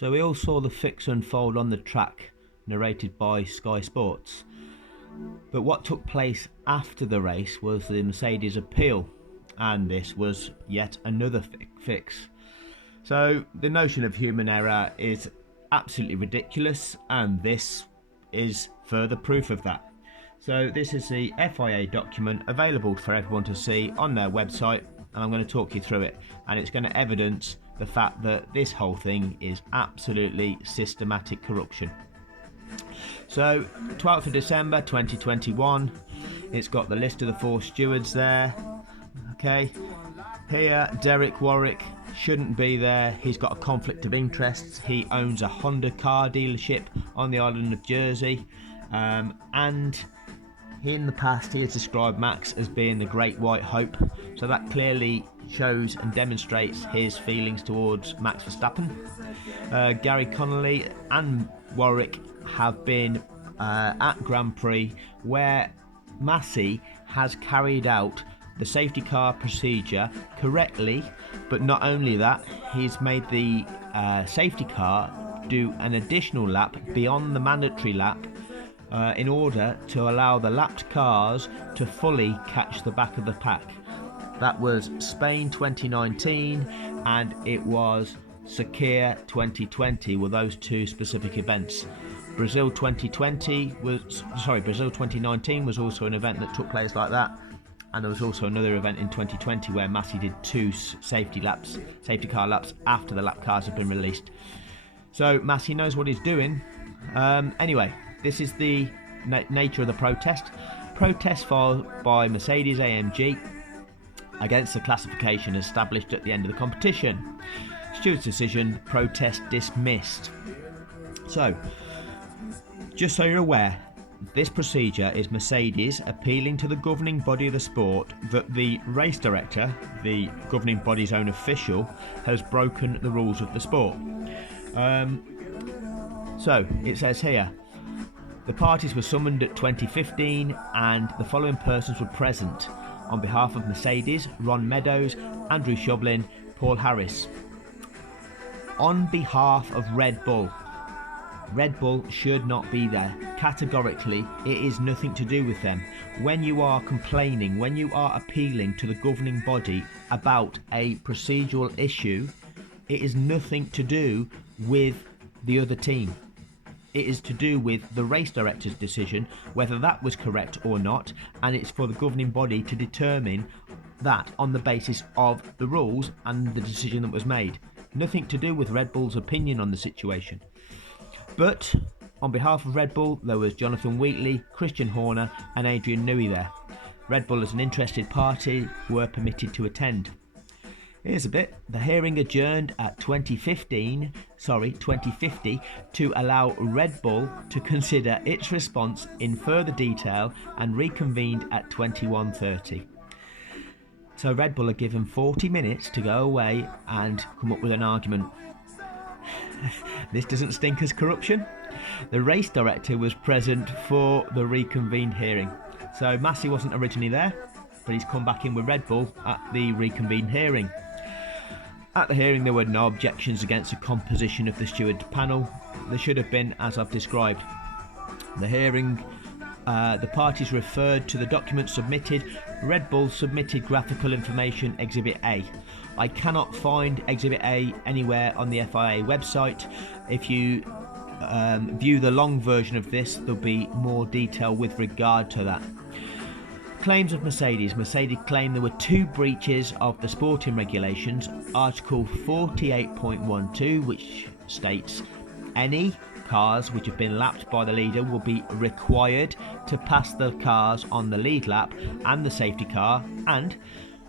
So we all saw the fix unfold on the track, narrated by Sky Sports. But what took place after the race was the Mercedes appeal, and this was yet another fix. So the notion of human error is absolutely ridiculous, and this is further proof of that. So this is the FIA document available for everyone to see on their website, and I'm going to talk you through it, and it's going to evidence the fact that this whole thing is absolutely systematic corruption. So 12th of December 2021, it's got the list of the 4 stewards there. Okay, here Derek Warwick shouldn't be there. He's got a conflict of interests. He owns a Honda car dealership on the island of Jersey, and in the past he has described Max as being the great white hope, so that clearly shows and demonstrates his feelings towards Max Verstappen. Gary Connolly and Warwick have been at Grand Prix where Massey has carried out the safety car procedure correctly, but not only that, he's made the safety car do an additional lap beyond the mandatory lap in order to allow the lapped cars to fully catch the back of the pack. That was Spain 2019 and it was Sakir 2020 were those 2 specific events. Brazil 2019 was also an event that took place like that, and there was also another event in 2020 where Massey did 2 safety car laps after the lap cars had been released. So Massey knows what he's doing. Anyway, this is the nature of the protest. Protest filed by Mercedes AMG against the classification established at the end of the competition. Steward's decision, protest dismissed. So, just so you're aware, this procedure is Mercedes appealing to the governing body of the sport that the race director, the governing body's own official, has broken the rules of the sport. So, it says here, the parties were summoned at 2015 and the following persons were present. On behalf of Mercedes, Ron Meadows, Andrew Shovlin, Paul Harris. On behalf of Red Bull should not be there. Categorically, it is nothing to do with them. When you are complaining, when you are appealing to the governing body about a procedural issue, it is nothing to do with the other team. It is to do with the race director's decision, whether that was correct or not, and it's for the governing body to determine that on the basis of the rules and the decision that was made. Nothing to do with Red Bull's opinion on the situation. But on behalf of Red Bull, there was Jonathan Wheatley, Christian Horner and Adrian Newey there. Red Bull as an interested party were permitted to attend. Here's a bit. The hearing adjourned at 2050 to allow Red Bull to consider its response in further detail and reconvened at 21:30. So Red Bull are given 40 minutes to go away and come up with an argument. This doesn't stink as corruption. The race director was present for the reconvened hearing. So Massey wasn't originally there, but he's come back in with Red Bull at the reconvened hearing. At the hearing there were no objections against the composition of the steward panel. There should have been, as I've described. The hearing, the parties referred to the documents submitted. Red Bull submitted graphical information Exhibit A. I cannot find Exhibit A anywhere on the FIA website. If you view the long version of this, there'll be more detail with regard to that. Claims of Mercedes. Mercedes claimed there were 2 breaches of the sporting regulations. Article 48.12, which states any cars which have been lapped by the leader will be required to pass the cars on the lead lap and the safety car, and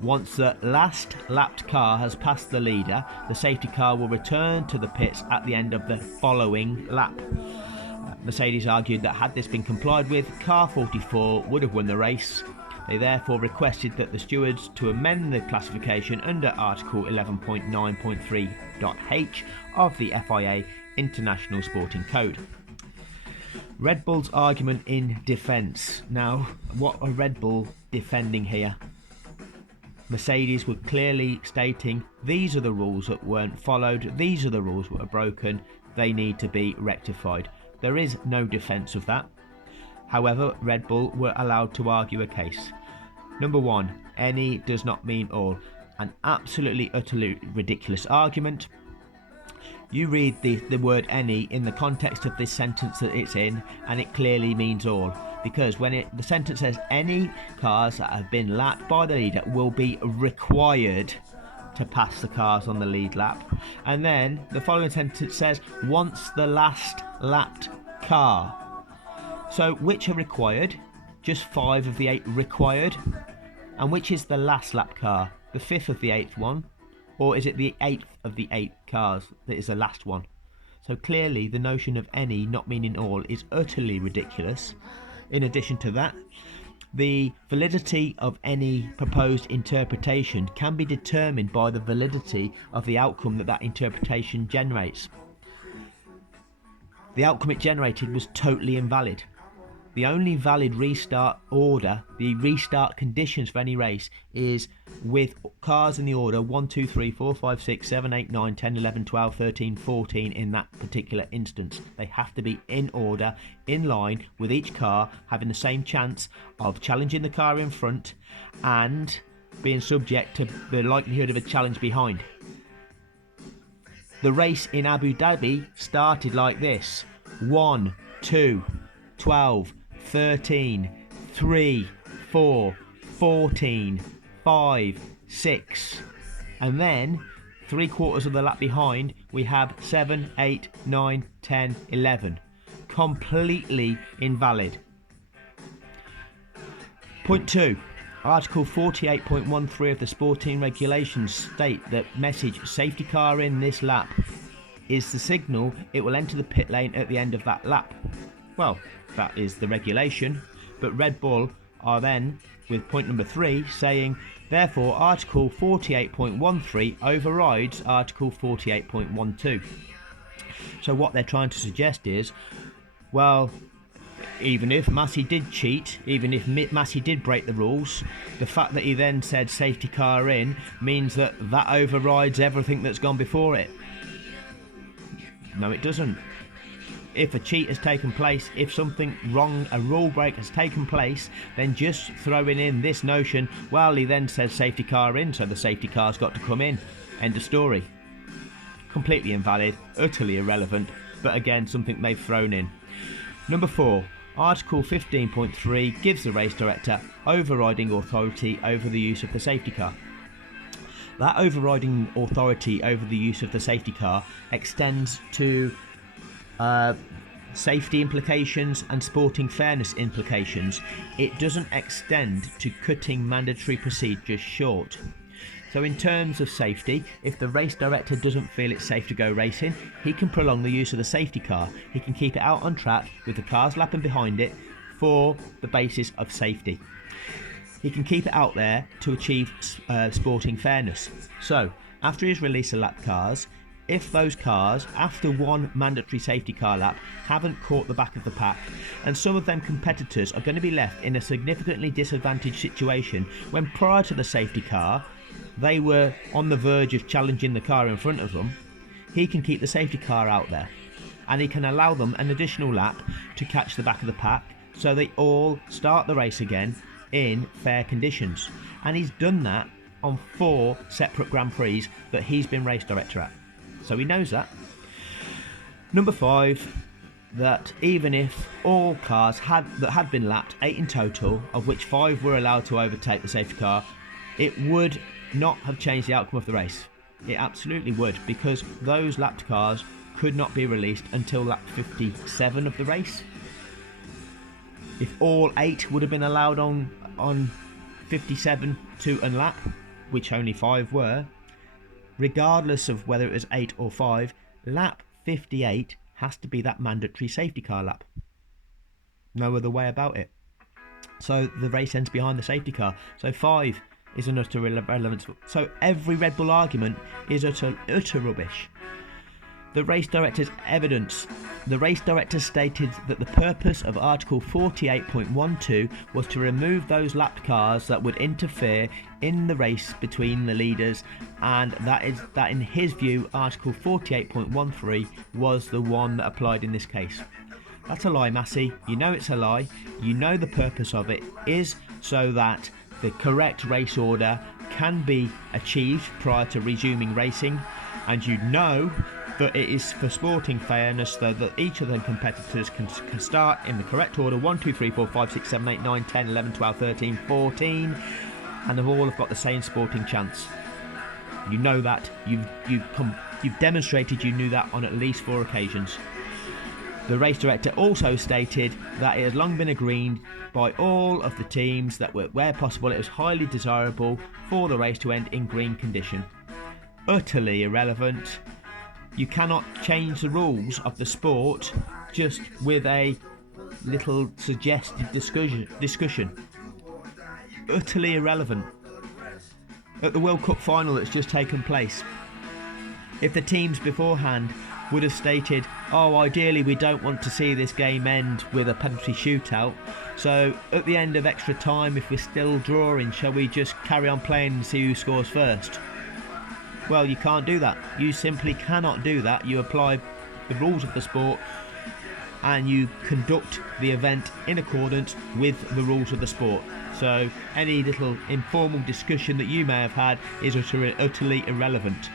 once the last lapped car has passed the leader, the safety car will return to the pits at the end of the following lap. Mercedes argued that had this been complied with, car 44 would have won the race. They therefore requested that the stewards to amend the classification under Article 11.9.3.h of the FIA International Sporting Code. Red Bull's argument in defence. Now, what are Red Bull defending here? Mercedes were clearly stating these are the rules that weren't followed, these are the rules that were broken, they need to be rectified. There is no defence of that. However, Red Bull were allowed to argue a case. Number one, any does not mean all. An absolutely, utterly ridiculous argument. You read the word any in the context of this sentence that it's in, and it clearly means all. Because when the sentence says any cars that have been lapped by the leader will be required to pass the cars on the lead lap. And then the following sentence says once the last lapped car. So which are required? Just 5 of the 8 required. And which is the last lap car? The 5th of the 8th one? Or is it the 8th of the 8 cars that is the last one? So clearly the notion of any not meaning all is utterly ridiculous. In addition to that, the validity of any proposed interpretation can be determined by the validity of the outcome that that interpretation generates. The outcome it generated was totally invalid. The only valid restart order, the restart conditions for any race, is with cars in the order 1, 2, 3, 4, 5, 6, 7, 8, 9, 10, 11, 12, 13, 14 in that particular instance. They have to be in order, in line, with each car having the same chance of challenging the car in front and being subject to the likelihood of a challenge behind. The race in Abu Dhabi started like this: 1, 2, 12, 13, 3, 4, 14, 5, 6, and then 3/4 of the lap behind we have 7, 8, 9, 10, 11. Completely invalid. Point 2. Article 48.13 of the sporting regulations state that message safety car in this lap is the signal it will enter the pit lane at the end of that lap. Well, that is the regulation, but Red Bull are then, with point number 3, saying, therefore, Article 48.13 overrides Article 48.12. So what they're trying to suggest is, well, even if Massey did cheat, even if Massey did break the rules, the fact that he then said safety car in means that that overrides everything that's gone before it. No, it doesn't. If a cheat has taken place, if something wrong, a rule break has taken place, then just throwing in this notion, well, he then says safety car in, so the safety car's got to come in. End of story. Completely invalid, utterly irrelevant, but again, something they've thrown in. Number 4. Article 15.3 gives the race director overriding authority over the use of the safety car. That overriding authority over the use of the safety car extends to safety implications and sporting fairness implications. It doesn't extend to cutting mandatory procedures short. So in terms of safety, if the race director doesn't feel it's safe to go racing, he can prolong the use of the safety car. He can keep it out on track with the cars lapping behind it for the basis of safety. He can keep it out there to achieve sporting fairness. So after his release of lap cars, if those cars, after one mandatory safety car lap, haven't caught the back of the pack, and some of them competitors are going to be left in a significantly disadvantaged situation when prior to the safety car, they were on the verge of challenging the car in front of them, he can keep the safety car out there. And he can allow them an additional lap to catch the back of the pack, so they all start the race again in fair conditions. And he's done that on 4 separate Grand Prix that he's been race director at. So he knows that. Number 5, that even if all cars had been lapped, 8 in total, of which 5 were allowed to overtake the safety car, it would not have changed the outcome of the race. It absolutely would, because those lapped cars could not be released until lap 57 of the race. If all 8 would have been allowed on 57 to unlap, which only 5 were, regardless of whether it was 8 or 5, lap 58 has to be that mandatory safety car lap. No other way about it. So the race ends behind the safety car. So 5 is an utter irrelevance. So every Red Bull argument is utter rubbish. The race director's evidence. The race director stated that the purpose of Article 48.12 was to remove those lapped cars that would interfere in the race between the leaders, and that in his view Article 48.13 was the one that applied in this case. That's a lie, Massey. You know it's a lie. You know the purpose of it is so that the correct race order can be achieved prior to resuming racing, and you know that it is for sporting fairness, so that each of the competitors can start in the correct order: 1, 2, 3, 4, 5, 6, 7, 8, 9, 10, 11, 12, 13, 14, and they've all got the same sporting chance. You know that. You've demonstrated you knew that on at least 4 occasions. The race director also stated that it has long been agreed by all of the teams that where possible it was highly desirable for the race to end in green condition. Utterly irrelevant. You cannot change the rules of the sport just with a little suggested discussion. Utterly irrelevant. At the World Cup final that's just taken place, if the teams beforehand would have stated, oh, ideally we don't want to see this game end with a penalty shootout, so at the end of extra time, if we're still drawing, shall we just carry on playing and see who scores first? Well, you can't do that. You simply cannot do that. You apply the rules of the sport and you conduct the event in accordance with the rules of the sport. So any little informal discussion that you may have had is utterly irrelevant.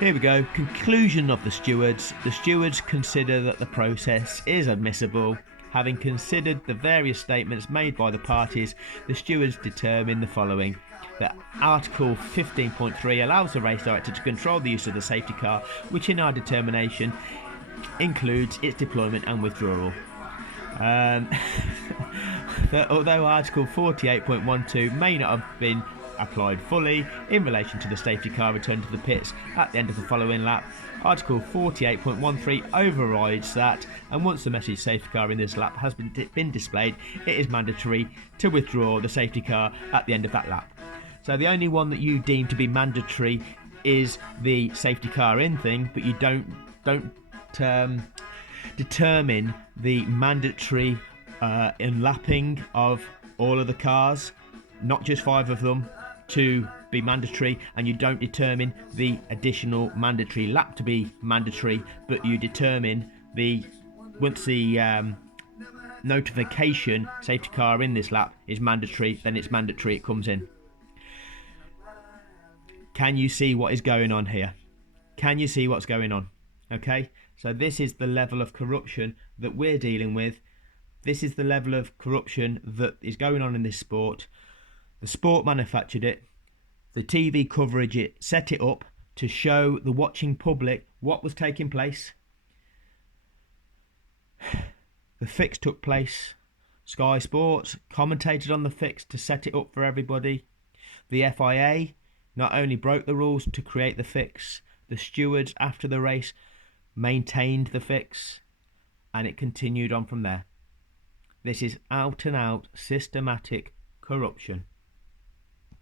Here we go. Conclusion of the stewards. The stewards consider that the process is admissible. Having considered the various statements made by the parties, the stewards determine the following: that Article 15.3 allows the race director to control the use of the safety car, which in our determination includes its deployment and withdrawal. Although Article 48.12 may not have been applied fully in relation to the safety car return to the pits at the end of the following lap, Article 48.13 overrides that, and once the message safety car in this lap has been displayed, it is mandatory to withdraw the safety car at the end of that lap. So the only one that you deem to be mandatory is the safety car in thing, but you don't determine the mandatory unlapping of all of the cars, not just 5 of them, to be mandatory, and you don't determine the additional mandatory lap to be mandatory, but you determine once the notification safety car in this lap is mandatory, then it's mandatory, it comes in. Can you see what is going on here? Can you see what's going on? Okay, so this is the level of corruption that we're dealing with. This is the level of corruption that is going on in this sport. The sport manufactured it. The TV coverage set it up to show the watching public what was taking place. The fix took place. Sky Sports commentated on the fix to set it up for everybody. The FIA not only broke the rules to create the fix, the stewards after the race maintained the fix, and it continued on from there. This is out and out systematic corruption.